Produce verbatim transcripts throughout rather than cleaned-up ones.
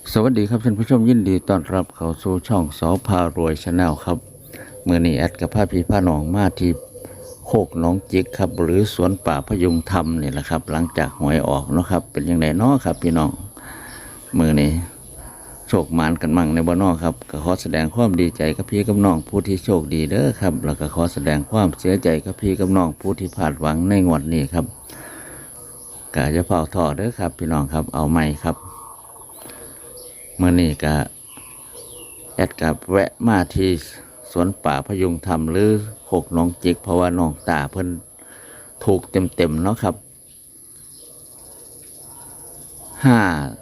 สวัสดีครับท่านผู้ชมยินดีต้อนรับเข้าสู่ช่องสอพารวยชาแนลครับเมื่อนี้แอดกับพาพี่พาน้องมาที่โคกหนองจิกครับหรือสวนป่าพยุงธรรมนี่แหละครับหลังจากหวยออกเนาะครับเป็นยังไงเนาะครับพี่น้องเมื่อนี้โชคมานกันมั่งในบ้านนอกครับก็ขอแสดงความดีใจกับพี่กับน้องผู้ที่โชคดีเด้อครับแล้วก็ขอแสดงความเสียใจกับพี่กับน้องผู้ที่พลาดหวังในงวดนี้ครับก็จะเฝ้าท่อเด้อครับพี่น้องครับเอาใหม่ครับเมื่อนี้ก็แอดกับแวะมาที่สวนป่าพยุงธรรมหรือโคกหนองจิกเพราะว่าน้องตาเพิ่นถูกเต็มๆเนาะครับห้า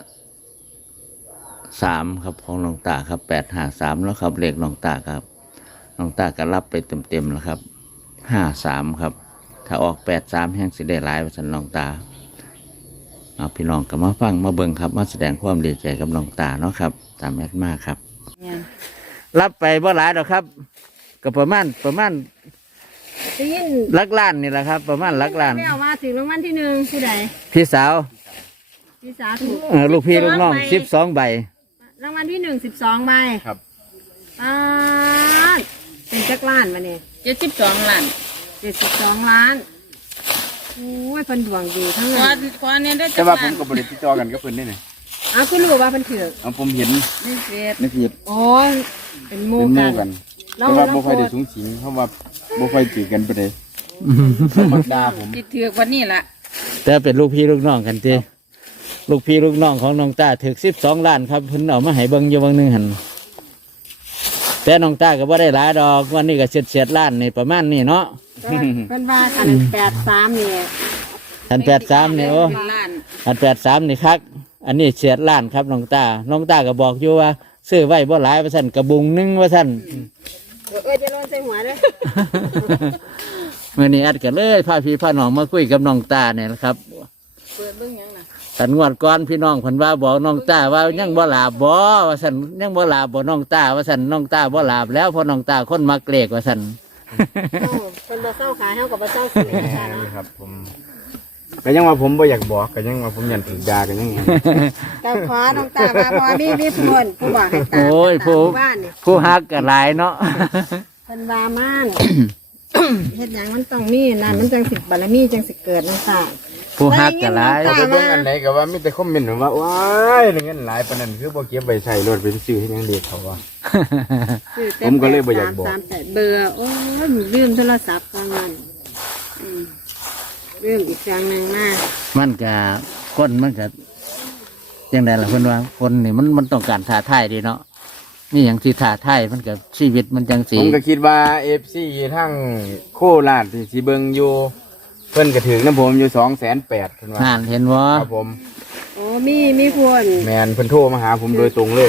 สามครับของน้องตาครับแปดห้าสามแล้วครับเลขน้องตาครับน้องตาก็รับไปเต็มๆแล้วครับห้าสามครับถ้าออกแปดสามแห่งสิได้หลายว่าสันน้องตาเอาพี่น้องก็มาฟังมาเบิ่งครับมาแสดงความดีใจกับน้องตาเนาะครับตามแอดมากครับรับไปบ่หลายดอกครับก็ประมาณประมาณได้ยินลักล้านนี่แหละครับ ประมาณลักล้านไม่เอามาถึงรางวัลที่หนึ่งผู้ใดพี่สาวพี่สาวถูกเออลูกพี่ลูกน้องสิบสองใบรางวัลที่หนึ่งสิบสองใบครับป้าดเป็นจักรล้านมาเนี่ยเจ็ดสิบสองล้านเจ็ดสิบสองล้านโอ้ยเพิ่นดวงดีทั้งคนั้วาน นควานเนี่ยได้แต่ว่าผมกับบริษัทจอกันก็เพิ่นได้ไงอ้าวคือรู้ว่าเพิ่นถือเอาผมเห็นนี่เฟสในเพจโอ้ยเป็นหมูเป็นหกัมู่นกันเราแต่ว่าเราบ่ค่อยได้สูงสิงเพราะว่าบ่ค่อยจืดกันไปเลยธรรมดาผมติดเถือกวันนี้ล่ะแต่เป็นลูกพี่ลูกน้องกันทีลูกพี่ลูกน้องของน้องตาถึกสิบสองล้านครับเพิ่นเอามาให้เบิ่งอยู่บางหนึงหันแต่น้องตาก็บ่ได้หลายดอกวันนี้ก็เฉียดเฉียดล้านนี่ประมาณนี้เนาะเพิ่นว่าคันแปดสามนี่อันแปดสามนี่โอ้เป็นล้านอันแปดสามนี่ครับอันนี้เฉียดล้านครับน้องตาน้องตาก็บอกอยู่ว่าซื้อไว้บ่หลายว่าซั่นกระบุงหนึงว่าซั่นเอ้ยจะโดนใส่หัวเด้อเมื่อนี้แอดกันเลยพาพี่พาน้องมาคุยกับน้องตาเนี่ยนะครับเปิดเบิ่งหยังน่ะสันงวดก่อนพี่น้องเพิ่นว่าบอกน้องตาว่ายังบ่หลาบบ่ว่าสันยังบ่หลาบบ่น้องตาว่าสันน้องตาบ่หลาบแล้วเพราะน้องตาคนมักเลขว่าสันเอ้าเพิ่นบ่เศร้าขายเฮาก็บ่เศร้าซื้อแหค่ะมเนาะครับผมก็ยังว่าผมบ่อยากบอกก็ยังว่าผมยันถูกด่ากันยังไงแต่ขอน้องตาว่าบ่มีมีผู้คนผู้บอกให้ตาโอ้ยตาผู้บ้านนี่ผู้ฮักก็หลายเนาะเพิ่นว่าม่าน เฮ็ดหยังมันต้องมีนั่นมันจังสิบารมีจังสิเกิดน้องตาผู้ฮักก็หลายเอาไปเบิ่งอันไหนก็ว่ามีแต่คอมเมนต์ว่าว้ายเงินหลายปานนั้นคือบ่เก็บไว้ใช้รถไปซื้อให้ยังเด็กเขาว่าซื้อต็ผมก็เลยบ่อยากบอกสามแปดเบอร์โอ้ยลืมโทรศัพท์ตอนนั้นอืมลืมอีกครั้งหนึ่งมามันก็คนมันก็จังไดล่ะเพิ่นว่าคนนี่มันมันต้องการท้าทายดีเนาะนี่อย่างที่ท้าทายมันก็ชีวิตมันจังสีผมก็คิดว่า เอฟ ซี ทั้งโคราชที่สิเบิ่งอยู่เพิ่นก็ถึงน้ำผมอยู่ สองแสนแปดพัน เพิ่นว่าห่านเห็นบ่ครับผมโอ้มีมีคนแมนเพิ่นโทรมาหาผมโดยตรงเลย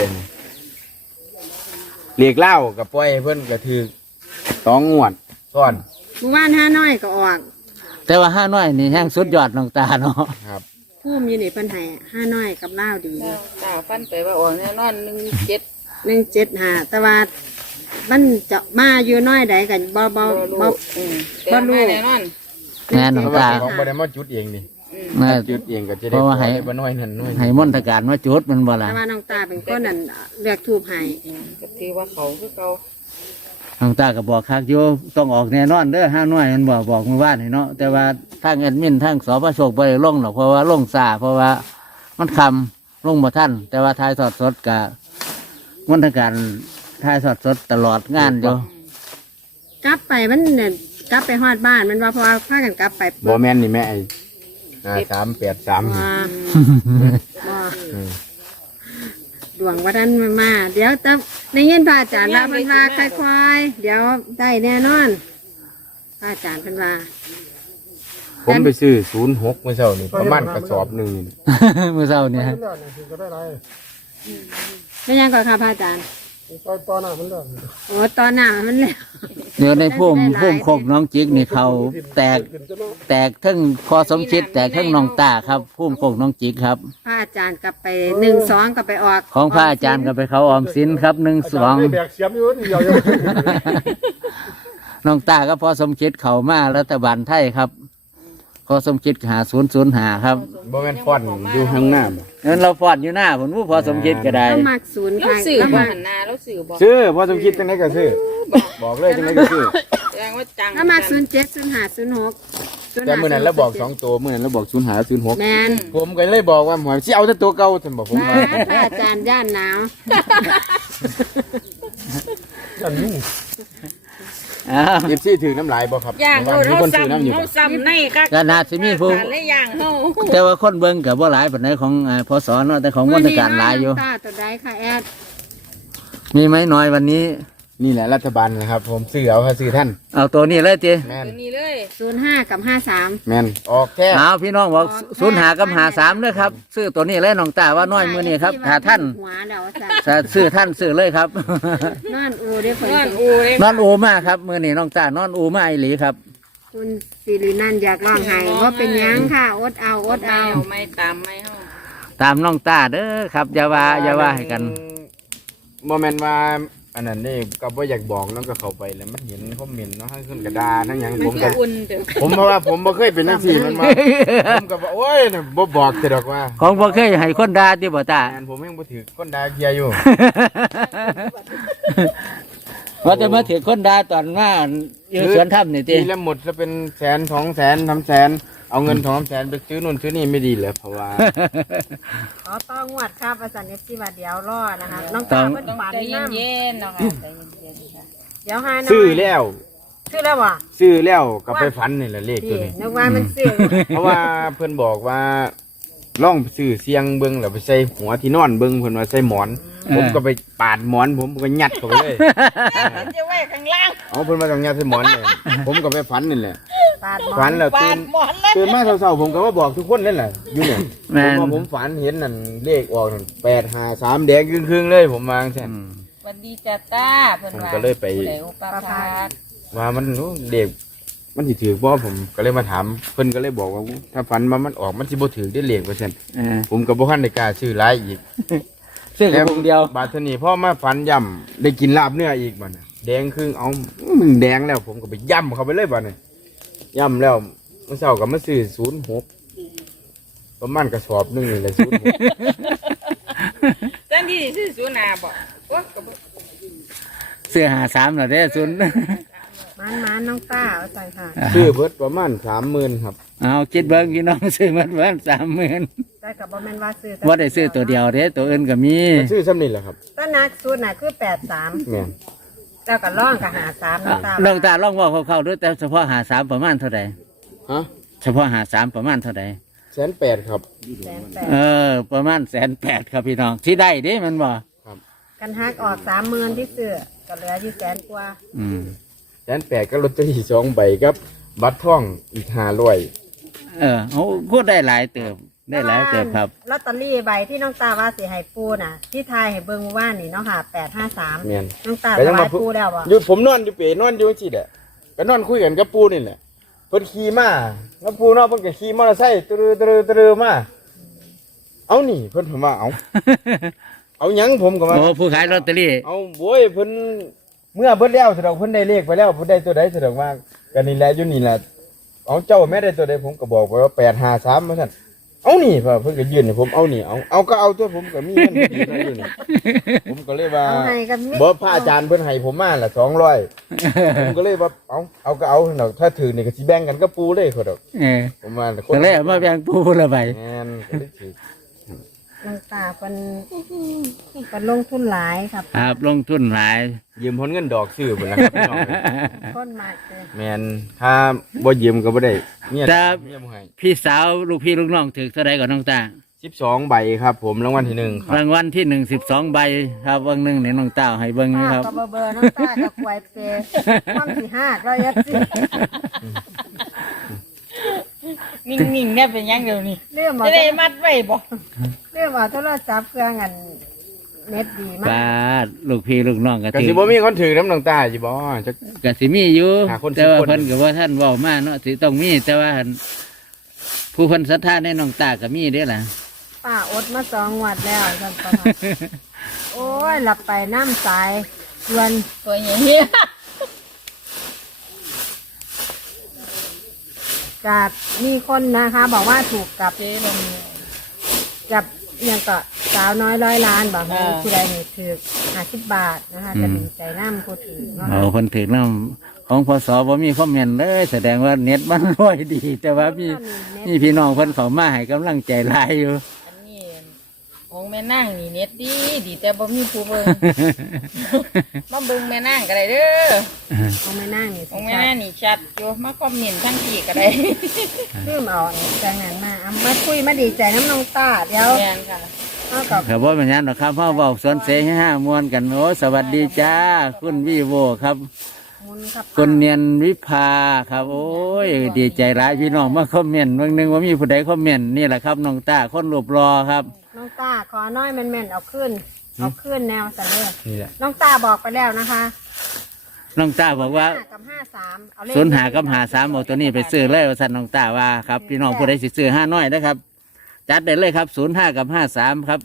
เรียกเหล้ากับปล่อยให้เพิ่นก็ถือสองงวดซ้อนหมู่บ้านห้าน้อยก็ออกแต่ว่าห้าน้อยนี่แห้งสุดยอดน้องตาเนาะครับพุ่มอยู่นี่เพิ่นให้ห้าน้อยกับเล่าวดีตาฟันไปว่าอ่อนแน่นอนหนึ่งเจ็ดหนึ่งเจ็ดห้าแต่ว่ามันจะมาอยู่น้อยใดกันบ่บ่บ่บ่รู้อืมแต่มาแน่นอนแม่น้องเพราะว่าตาของบ่ได้มาจุดเองนี่อืมแม่จุดเองก็จะเพได้ราะว่าให้ได้บ่น้อยนั่นน้อยให้มนตการมาจุดมันบ่ล่ะแต่ว่าน้องตาเป็นคนนั้นเลือกทูบให้อืมก็ถือว่าเขาคือเขาน้องตาก็บอกคักอยู่ต้องออกแน่นอนเด้อห้าน้อยมันบอกบอกเมื่อวานนี่เนาะแต่ว่าทางแอดมินทางสพโชคบ่ได้ลงหรอกเพราะว่าลงซาเพราะว่ามันคำลงบ่ทันแต่ว่าทายสดสดกับมนตการทายสดสดตลอดงานอยู่กลับไปมันเนี่ยกลับไปฮอดบ้านมันว่าเพราะว่าพากันกลับไปบ่แม่นนี่แม่ไอ้ห้าสามแปดสามว่าบ่ดวงว่าท่านมา เดี๋ยวแต่ในยินพระอาจารย์ว่าเพิ่นว่าค่อยๆเดี๋ยวได้แน่นอนพระอาจารย์เพิ่นว่าผมไปซื้อศูนย์หกเมื่อเช้านี่ประมาณกระสอบหนึงนี่เมื่อเช้าเนี่ยไม่ยังก่อนค่ะพระอาจารย์ตอนหน้ามันแล้วโอ้ตอนหน้ามันแล้วเดี๋ยวในพุ่มพุ่มโคกน้องจิกนี่เขาแตกแตกทั้งพอสมชิดแตกทั้งน้องตาครับพุ่มโคกน้องจิกครับพระอาจารย์กลับไปหนึ่งสองกลับไปออกของพระอาจารย์ก็ไปเขาออมสินครับหนึ่งสองแบกเสียมอยู่นี่เดียวน้องตาก็พอสมคิดเขามารัฐบาลไทยครับพอสมคิดหาศูนย์ศูนย์หาครับบ่แม่นฟอนอยู่ข้างหน้าบ่เงินเราฟอดอยู่หน้าผมรู้พอสมคิดก็ได้เรามักศูนย์เราค่ะสื่อเราบ่มักหันหน้าเราสื่อบ่ซื้อพอสมคิดจังไดก็ซื้อบอกเลยจังไดก็ซื้อแสดงว่าจังเรามักศูนย์เจ็ดศูนย์ห้าศูนย์หกแต่มื้อนั้นเราบอกสองตัวมื้อนั้นเราบอกศูนย์ห้าศูนย์หกแมนผมก็เลยบอกว่าหมอยสิเอาแต่ตัวเก่าซั่นบ่ผมมาว่าพระอาจารย์ย่านหนาวซั่นนี่อ้าวเอฟซีถือน้ำลายบ่ครับย่างว่าเฮามีเฮาคนซื้อน้ำอซ้ำยู่เฮาซ้ำในคักก็น่าสิมีผู้การเลยย่างเฮาแต่ว่าคนเบิ่งกับว่าหลายปานใดของอ่าพศเนาะแต่ของมนตการหลายอยู่ตาตัวใดค่ะแอดมีไหมน้อยวันนี้นี่แหละรัฐบาลนะครับ ผมซื้อเอาค่ะซื้อท่านเอาตัวนี้เลยจีแม่นตัวนี้เลยศูนย์ห้ากับห้าสามแม่นออกแค่เอาพี่น้องบอกศูนย์หากับหาสามเลยครับซื้อตัวนี้เลยน้องตาว่าน้อยมือนี้ครับถ้าท่านหัวเดาจ้ะถ้าซื้อท่านซื้อเลยครับนอนอูได้คนนอนเดียวอูเลยนอนอูมากครับมือนี้น้องตานอนอูมาอีหลีครับคุณสิรินันท์อยากร้องไห้ว่าเป็นหยังค่ะอดเอาอดเอาเอาไม่ตามไม่เฮาตามน้องตาเด้อครับอย่าว่าอย่าว่าให้กันบ่แม่นว่าอันนั้นนี่ก็บ่อยากบอกน้องก็เข้าไปแล้วมันเห็นคอมเมนต์เนาะให้ขึ้นกระดาษทั้งหยังมันผมคืก็ออุ่นเด้อผมเพราะว่าผมบ่เคยเป็นจังซี่มันมาผมก็ว่าโอ้ยน่ะบ่บอกแต่ดอกว่าของบ่เคยให้คนด่าที่บ่ตางานผมยังบ่ถือคนดาเกียอยู่ว่าจะมาถือคนด่าตอนว่าอยู่สวนถ้ำนี่ติทีละหมดจะเป็นแสนสองแสนสามแสนเอาเงินสองแสนไปซื้อนู่นซื้อนี่ไม่ดีเลยเพราะว่าขอต้องงวดครับอาจารย์เอฟซีว่าเดี๋ยวรอนะคะน้องต้ตาองเพิ่นต้องฝันใจน้เย็นๆเนาะค่ะใจเย็นๆค่ะำเดี๋ยวหาหน่อยซื้อแล้วซื้อแล้ววะซื้อแล้วก็ไปฝันนี่แหละเลขตัวพี่นี้นึกว่ามันซื้อเพราะว่าเพิ่นบอกว่าล่องซื้อเสียงเบิ้งแล้วไปใส่หัวที่นอนเบิ้งเพิ่นว่าใส่หมอน ผมก็ไปปาดหมอนผมก็ยัดเข้าไปเลยจะไว้ข้างล่างเอาเพิ่นมาต้องยัดใส่หมอนเลยผมก็ไปฝันนี่แหละปาดหมอฝันนแล้วปาตื่ดนหมอนเลยตื่นมาเช้าๆผมก็มาบอกทุกคนนั่นแหละอยู่เนี่ยแม่ผมนว่าผมฝันเห็นนั่นเลขออกนั่นแปดห้าสามแดงครึ่งๆเลยผมวาจังแท้นอืมสวัสดีจ้าตาเพิ่นว่าผมก็เลยไปผู้ใดอุปการว่ามันโอ้เด็กมันสิถือบ่ผมก็เลยมาถามเพิ่นก็เลยบอกว่าอู้ถ้าฝันมามันออกมันสิบ่ถือได้เลขว่าซั่นเออผมก็บ่ทันได้กล้าซื้อหลายอีกซื้อกับวงเดียวบาดเทอนี้พ่อมาฝันย่ำได้กินลาบเนื้ออีกบัดน่ะแดงครึ่งเอามึงแดงแล้วผมก็ไปย่ำเข้าไปเลยบัดนี้ย่ำแล้วเมื่อเช้าก็มาซื้อศูนย์หกประมาณกระสอบหนึงนี่แหละศูนย์หกจังที่สิซื้อสูนาบ่โอ้ก็บ่ซื้อหาสามเหรอเด้อศูนย์มันมันน้องตาเอาใส่ค่ะซื้อเบิดประมาณสามหมื่นครับเอาคิดเบิ้งพี่น้องซื้อมันเบิ้งสามหมื่นแต่กับบ่แม่นว่าซื้อแต่ว่าได้ซื้อตัวเดียวเด้ตัวอื่นก็มีก็ซื้อซ้ำนี่แหละครับต้นนักสูตรน่ะคือแปดสามแม่นแล้วก็ร่องกับหาสามน้องตาลองตาลองว่าเข้าๆด้วยแต่เฉพาะหาสามประมาณเท่าใดฮะเฉพาะหาสามประมาณเท่าใดแสนแปดครับแสนแปดเออ ประมาณแสนแปดครับพี่น้องที่ได้เด้มันบ่กันฮักออกสามหมื่นที่ซื้อก็เหลืออยู่แสนกว่าอืมแสนแปดก็ลอตเตอรี่สองใบครับ บัตรท่องอีกห้าร้อยเออเขาพูดได้หลายเติบได้หลายเติบครับลอตเตอรี่ใบที่น้องตาว่าสิให้ปูน่ะ ที่ทายให้เบิ่งเมื่อว่านนี่เนาะค่ะแปดห้าสามแม่นน้องตาไปยังถวายมาพูดปูแล้วบ่อยู่ผมนอนอยู่เป๋นอนอยู่จิตอ่ะก็นอนคุยกันกับปูนี่แหละเพิ่นขี่มาแล้วปูเนาะเพิ่นก็ขี่มอเตอร์ไซค์ตรึตรึตรึมาเอานี่เพิ่นผมว่าเอาเอาหยังผมก็ว่าโอ้ผู้ขายลอตเตอรี่เอาโว้ยเพิ่นเมื่อเพิ่นแล้วแสดงเพิ่นได้เลขไปแล้วเพิ่นได้ตัวใดแสดงว่าก็นี่แหละอยู่นี่แหละเอาเจ้าแม่ได้ตัวใดผมก็บอกไปว่าแปดห้าสามว่าซั่นเอานี่เพิ่นก็ยื่นให้ผมเอานี่เอาเอาก็เอาตัวผมก็มีเงินพอดีนะอยู่นี่ผมก็เลยว่าเอาให้กับมิบ่พระอาจารย์เพิ่นให้ผมมาละสองร้อยผมก็เลยว่าเอาเอาก็เอาเนาะถ้าถือนี่ก็สิแบ่งกันกับปูเลยเขาดอกเออผมว่าก็เลยเอามาแบ่งปูละใบแม่นก็เลยถือน้องตาเป็นเป็นลงทุนหลายครับครับลงทุนหลายยืมผลเงินดอกซื้อพุ่นล่ะครับพี่น้องคนมากเลยแม่นถ้าบ่ยืมก็บ่ได้เมียแต่เมียบ่ให้พี่สาวลูกพี่ลูกน้องถือเท่าไรกับน้องตาสิบสองใบครับ ผมรางวัลที่หนึ่งครับรางวัลที่หนึ่งสิบสองใบครับเบิ้งหนึ่งเนี่ยน้องตาให้เบิ้งป้านะครับกับเบอร์น้องตากับควายเปย์ความสี่ห้าร้อยเอฟซีนิ่งๆเนี่ยเป็นหยังเดี๋ยวนี้เรื่องมาจะได้มัดไว้บ่เรื่องมาโทรศัพท์เครื่องอันเน็ตดีมาปาก ดลูกพี่ลูกน้องก็ก็ถืสิบ่มีคนถือน้ำหนังตาสิบ่จักก็สิมีอยู่หาคนแต่ว่าสิบคนเพิ่นก็ว่าท่านเว้ามาเนาะสิต้องมีแต่ว่าหั่นผู้เพิ่นศรัทธาในน้องตาก็มีเด้อล่ะป้าอดมาสองวัดแล้วท่านประธานโอ้ยหลับไปน้ำสายชวนตัวใหญ่เหี้ยกกับมีคนนะคะ บอกว่าถูกกับเจ๊ลงกับอย่างก็สาวน้อยร้อยล้านบอกเออผู้ใดนี่ถือห้าสิบบาทนะคะจะดีใจน้ำผู้ถือเนาะเอาคนถึงน้ำของพศบ่มีคอมเมนต์เลยแสดงว่าเน็ตมันร้อยดี แต่ว่ามีมีพี่น้องเพิ่นเขามาให้กำลังใจหลายอยู่อันนี้ของแม่นั่งนี่เน็ตดีดีแต่บ่มีผู้เบิ่ง มาเบิ่งแม่นั่งก็ได้เด้อเอาไม่นั่งนี่ของแม่นั่งนี่ชัดอยู่มาคอมเมนต์ทั้งที่ก็ได้เริ่มเอาจังนั้นมาเอามาคุยมาดีใจน้ำนองตาเดี๋ยวแม่นค่ะเอากับครับว่าเป็นหยังหรอกครับพ่อเบาสวนเสให้ห้ามวนกันโอ้สวัสดีจ้า คุณวีโวครับมุนครับคุณเนียนวิภาครับ โอ้ยดีใจหลายพี่น้องมาคอมเมนต์บางหนึงว่ามีผู้ใดคอมเมนต์นี่แหละครับน้องตาคนรูปรอครับน้องตาขอน้อยแม่นๆเอาขึ้นเอาขึ้นแนวสันเลยนี่แหละน้องตาบอกไปแล้วนะคะน้องตาบอกว่าห้กับห้าสามเอาเลขศูนย์หากับหาสามเอาตัวนี้ไปซื้อเลยว่าสันน้องตาว่าครับพี่น้องผู้ใดสิซื้อห้าน้อยนะครับ จัดได้เลยครับศูนย์ห้ากับห้าสามครับ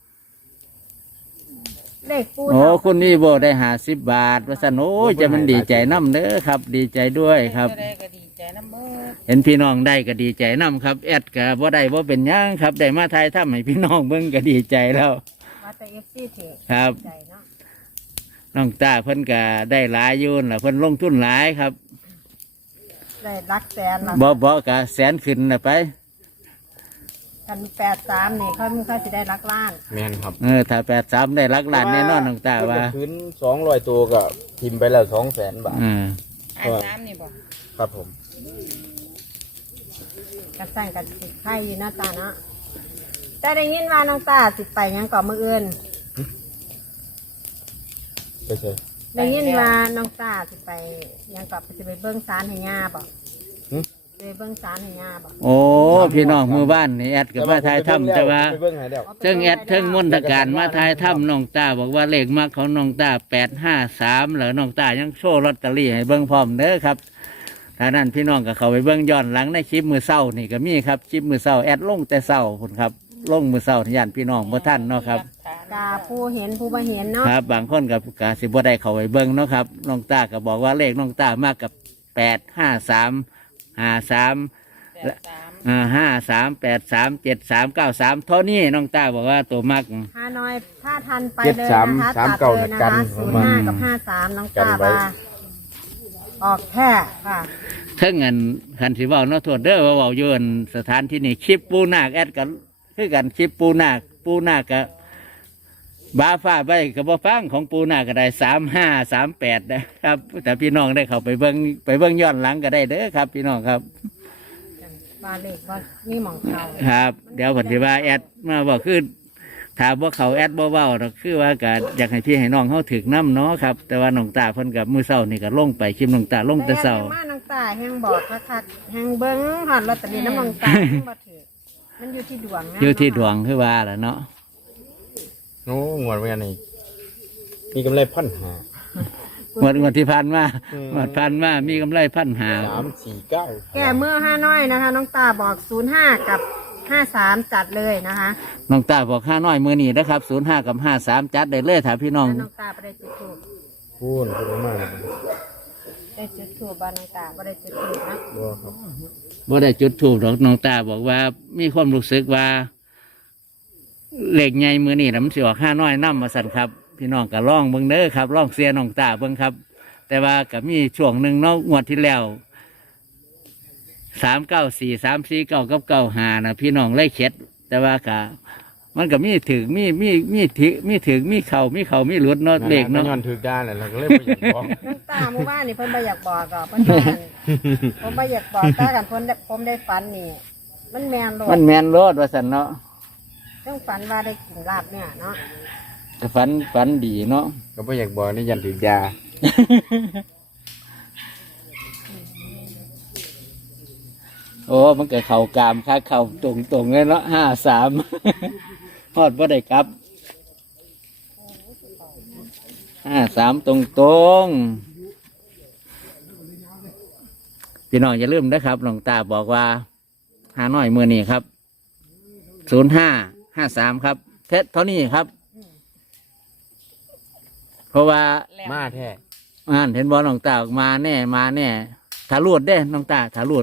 เลขปูโอ้คุณวีโวได้หาสิบบาทว่าสันโอ้ยจะมันดีใจน้ำเด้อครับ ดีใจด้วยครับก็ได้ก็ดีใจน้ำเบิดเห็นพี่น้องได้ก็ดีใจน้ำครับแอดก็บ่ได้บ่เป็นหยังครับได้มาไทยทำให้พี่น้องเบิ่งก็ดีใจแล้วมาแต่เอฟซีเถอะครับใจเนาะน้องตาเพิ่นก็ได้หลายอยูนล่ะเพิ่นลงทุนหลายครับได้รักแสนละบ่บ่ก็แสนขึ้นน่ะไปกันแปดสามนี่เขาเขาจะได้รักล้านแม่นครับเออถ้าแปดสามได้หลักล้านแน่นอนน้องตาว่าคืนสองร้อยตัวก็ทิมไปแล้วสองแสนบาทอืมอ่านน้ำนี่บ่ครับผมกันสร้างกันติดไข่อยู่หน้าตาเนาะแต่ได้ยินว่าน้องตาสิไปหยังก่อมืออื่นไปเฉยได้ยินว่าน้องตาสิไปหยังก่อไปสิไปเบิ้งศาลให้ย่าบ่หึไปเบิ้งศาลให้ย่าบ่โอ้พี่น้องมือบ้านนี่แอดกับมาไทยถ้ำแต่ว่าไปเบิ่งให้แล้วเทิงแอดเทิงมนตการมาไทยถ้ำน้องตาบอกว่าเลขมักของน้องตาแปดห้าสามเหรอน้องตายังโชว์ลอตเตอรี่ให้เบิ่งพร้อมเด้อครับถ้านั้นพี่น้องก็เข้าไปเบิ่งย้อนหลังในคลิปมือเศร้านี่ก็มีครับคลิปมือเศร้าแอดลงแต่เศร้าคุณครับลงมือเศร้าทยานพี่น้องบ่ท่านเนาะครับกาผู้เห็นผู้บ่เห็นเนาะครับบางคนกับกาสิบ่ได้เข้าไปเบิ่งเนาะครับน้องตาก็บอกว่าเลขน้องตามากกับแปดห้าสามห้าสามแปดสามอ่าห้าสามแปดสามเจ็ดสามเก้าสามเท่านี้น้องตาบอกว่าตัวมักห้าน้อยถ้าทันไปเจ็ดเลยสามนะคะสามตัดเก้าเลยนะกัคะนศูนย์ห้ากับห้าสามน้องกันตาไว้ว่าออกแค่ค่ะเท่าเงินคันสิเว้าเนาะโทษเด้อว่าเว้าอยู่อั่นสถานที่นี่คลิปปูนาคแอดกันคือกันคลิปปูนาคปูนาคกะบาฟ้าใบกับบ่ฟังของปูนาคก็ได้สามห้าสามแปดนะครับ แต่พี่น้องได้เข้าไปเบิ่งไปเบิ่งย้อนหลังก็ได้เด้อครับ พี่น้องครับบาเล็กว่านี่หมองเขาครับ เดี๋ยวผมจะว่าแอดมาบอกคือถามว่าเขาแอดบ่เว้าดอกคือว่าก็อยากให้พี่ให้น้องเขาถึกน้ำเนาะครับ แต่ว่าน้องตาเพิ่นกับมือเศร้านี่ก็ลงไปคลิปน้องตาลงแต่เศร้าแต่ยังมาน้องตาแห้งบอกคักๆแห้งเบิ้งหอดลอตเตอรี่น้ำน้องตาแห้งบ่ถือมันอยู่ที่ดวงนะอยู่ที่ดวงคือว่าแหละเนาะโอ้งวดเหมือนกันนี่มีกำไรพันหางวดงวดที่ผ่านมาอืมงวดผ่านมามีกำไรพันหาสามสี่เก้าแก่เมื่อห้าน้อยนะคะ น้องตาบอกศูนย์ห้ากับห้าสามจัดเลยนะคะน้องตาบอกห้าน้อยมือนี่นะครับศูนย์ห้ากับห้าสามจัดได้เลยถามพี่น้องแล้วน้องตาไปได้จุดถูกพูดพูดมากเลยได้จุดถูกบ้านน้องตาไปได้จุดถูกนะบัวครับบ่ได้จุดถูกหรอกน้องตาบอกว่ามีความรู้สึกว่าเหล็กใหญ่มือนี่นะมันสิออกห้าน้อยน้ำมาสั่นครับ พี่น้องก็ล่องเบิ่งเด้อครับล่องเสียน้องตาเบิ่งครับ แต่ว่าก็มีช่วงหนึ่งเนาะงวดที่แล้วสามเก้าสี่สามสี่เก้ากับเก้าหานะพี่น้องไล่เข็ด แต่ว่าก็มันก็มีถึงมีมีมีถึงมีถึงมีเข่ามีเข่ามีหลุดเนาะเลขเนาะย้อนถือด้านแหละเราก็เลยไม่อยากบอกน้องตาเมื่อวานนี่เพิ่นบ่อยากบอกก็เพิ่นว่าอั่นผมบ่อยากบอกตากันเพิ่นได้ผมได้ฝันนี่ มันแมนโลมันดแมนโลดว่าสันเนาะเรื่องฝันว่าได้กินลาบเนี่ยเนาะก็ฝันฝันดีเนาะก็ไม่อยากบอกนี่ยันถือยาโอ้มันก็เข่ากามค่าเข่าตรงตรงๆเลยเนาะห้าสาม ฮอดบ่ได้กลับห้าสามตรงตรงๆพี่น้องอย่าลืมนะครับหลวงตาบอกว่าหาน้อยมือนี่ครับศูนย์ห้าห้าสามครับเท็จเท่านี้ครับ เพราะว่าแล้วมาแท้อ่านเห็นบอลหลวงตาออกมาแน่มาแน่ถารูดเด้น้องตาถารูดม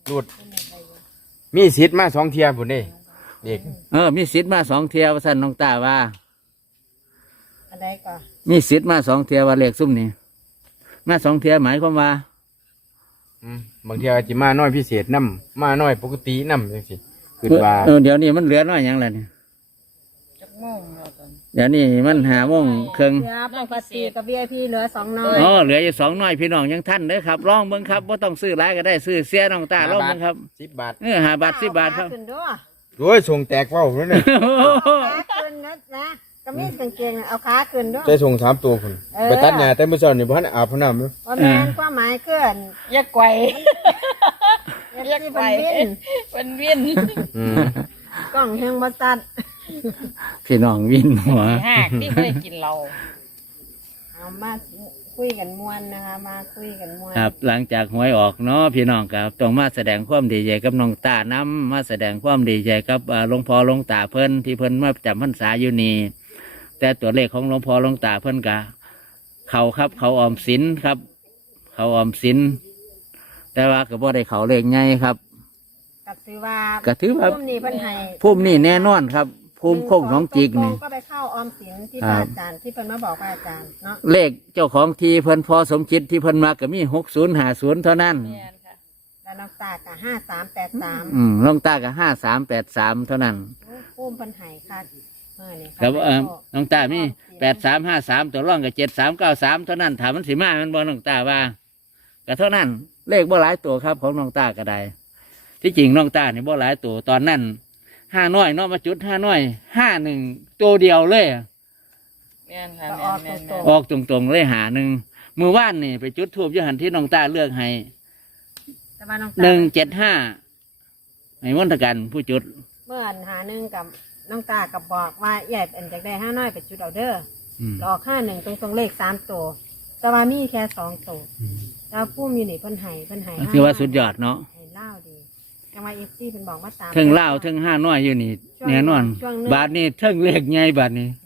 รูดมีสิทธิ์มาสองเทียพุ่นเด้เด็กเออมีสิทธิ์มาสองเทียว่าสั่นน้องตาว่าอันใดก็มีสิทธิ์มาสองเทียว่าเลขซุ่มนี่มาสองเทียหมายความว่าอืมบางเทีอาจจะมาน้อยพิเศษนํมาน้อยปกตินํจังซี่คือว่าเออเดี๋ยวนี้มันเหลือน้อยหยังแล้วนี่จักโมงแล้วตอนเดี๋ยวนี้มันหาโมงครึ่งเหลือปกติกับ วี ไอ พี เหลือสองน้อยอ๋อเหลืออยู่สองน้อยพี่น้องยังท่านเด้อครับลองเบิ่งครับว่าต้องซื้อหลายก็ได้ซื้อเสียน้องตาลองเบิ่งครับสิบบาทเออห้าบาทสิบบาทครับขึ้นด้วยโอ้ยส่งแตกเว้าแล้วเนี่ยขาขึ้นนะนะก็มีกางเกงเอาขาขึ้นด้วยใจส่งสามตัวพุ่นไปตัดหญ้าแต่มื้อเช้านี่บ่ทันอาบน้ำอยู่ว่าแม่นความหมายขึ้นอย่าไกวเอฟซีเป็นวินเป็นวินอืมกล้องแห่งบ่ตัดพี่น้องวินหัวหากที่เคยกินเราเอามาคุยกันมวนนะคะ มาคุยกันมวนครับหลังจากหวยออกเนาะพี่น้องครับต้องมาแสดงความดีใจกับน้องตาน้ำมาแสดงความดีใจกับอ่าหลวงพ่อหลวงตาเพิ่นที่เพิ่นมาจำพรรษาอยู่นี่แต่ตัวเลขของหลวงพ่อหลวงตาเพิ่นกะเขาครับเขาออมสินครับ เขาออมสินแต่ว่าก็บ่ได้เขาเลขใหญ่ครับก็ถือว่าก็ถือว่าพุ่มนี้เพิ่นให้ภูมินี่แน่นอนครับภูมิโคกหน้องจิกนี่ก็ไปเข้าออมสินที่ครัพระบอาจารย์ที่เพิ่นมาบอกพระอาจารย์เนาะเลขเจ้าของทีเพิ่นพอสมจิตที่เพิ่นมาก็มีหกศูนย์ห้าศูนย์เท่านั้นแม่นค่ะแล้วน้องตากับห้าสามแปดสามอืมหลวงตาก็ห้าสามแปดสามเท่านั้นพุ่มเพิ่นให้ค่ะเมื่อนี่ครับเออน้องตามีแปดสามห้าสามตัวร่องกับเจ็ดสามเก้าสามเท่านั้นถามมันสิมามันบอกน้องตาว่าก็เท่านั้น เลขบ่หลายตัวครับของน้องตาก็ได้ที่จริงน้องตาเนี่ยบ่หลายตัวตอนนั้นห้าน้อยเนาะมาจุดห้าน้อยห้าหนึ่งตัวเดียวเลยอะแม่นค่ะก็อแม่อกนตแม่นรงออกตรงๆเลยหาหนึ่งมือว่านนี่ไปจุดทูบยหันที่น้องตาเลือกให้ๆแต่ว่าน้องตาหนึ่งเจ็ดห้าให้มนตกันผู้จุดเมื่ออันหาหนึ่งกับน้องตากับบอกว่าใหญ่เป็นจากได้ห้าน้อยเป็นจุดเอาเด้ออืมออกห้าหนึ่งตรงตรงๆเลขสามตัวแต่ว่ามีแค่สองตัวแล้วพุ่มอยู่นี่เพิ่นให้เพิ่นให้ถือว่าสุดยอดเนาะให้เล่าดีจังหวะเอฟซีเพิ่นบอกว่าสามเทิงเล่าวเทิงห้าน้อยอยู่นี่แน่นอน บาทนี่เทิงเลขใหญ่บาทนี่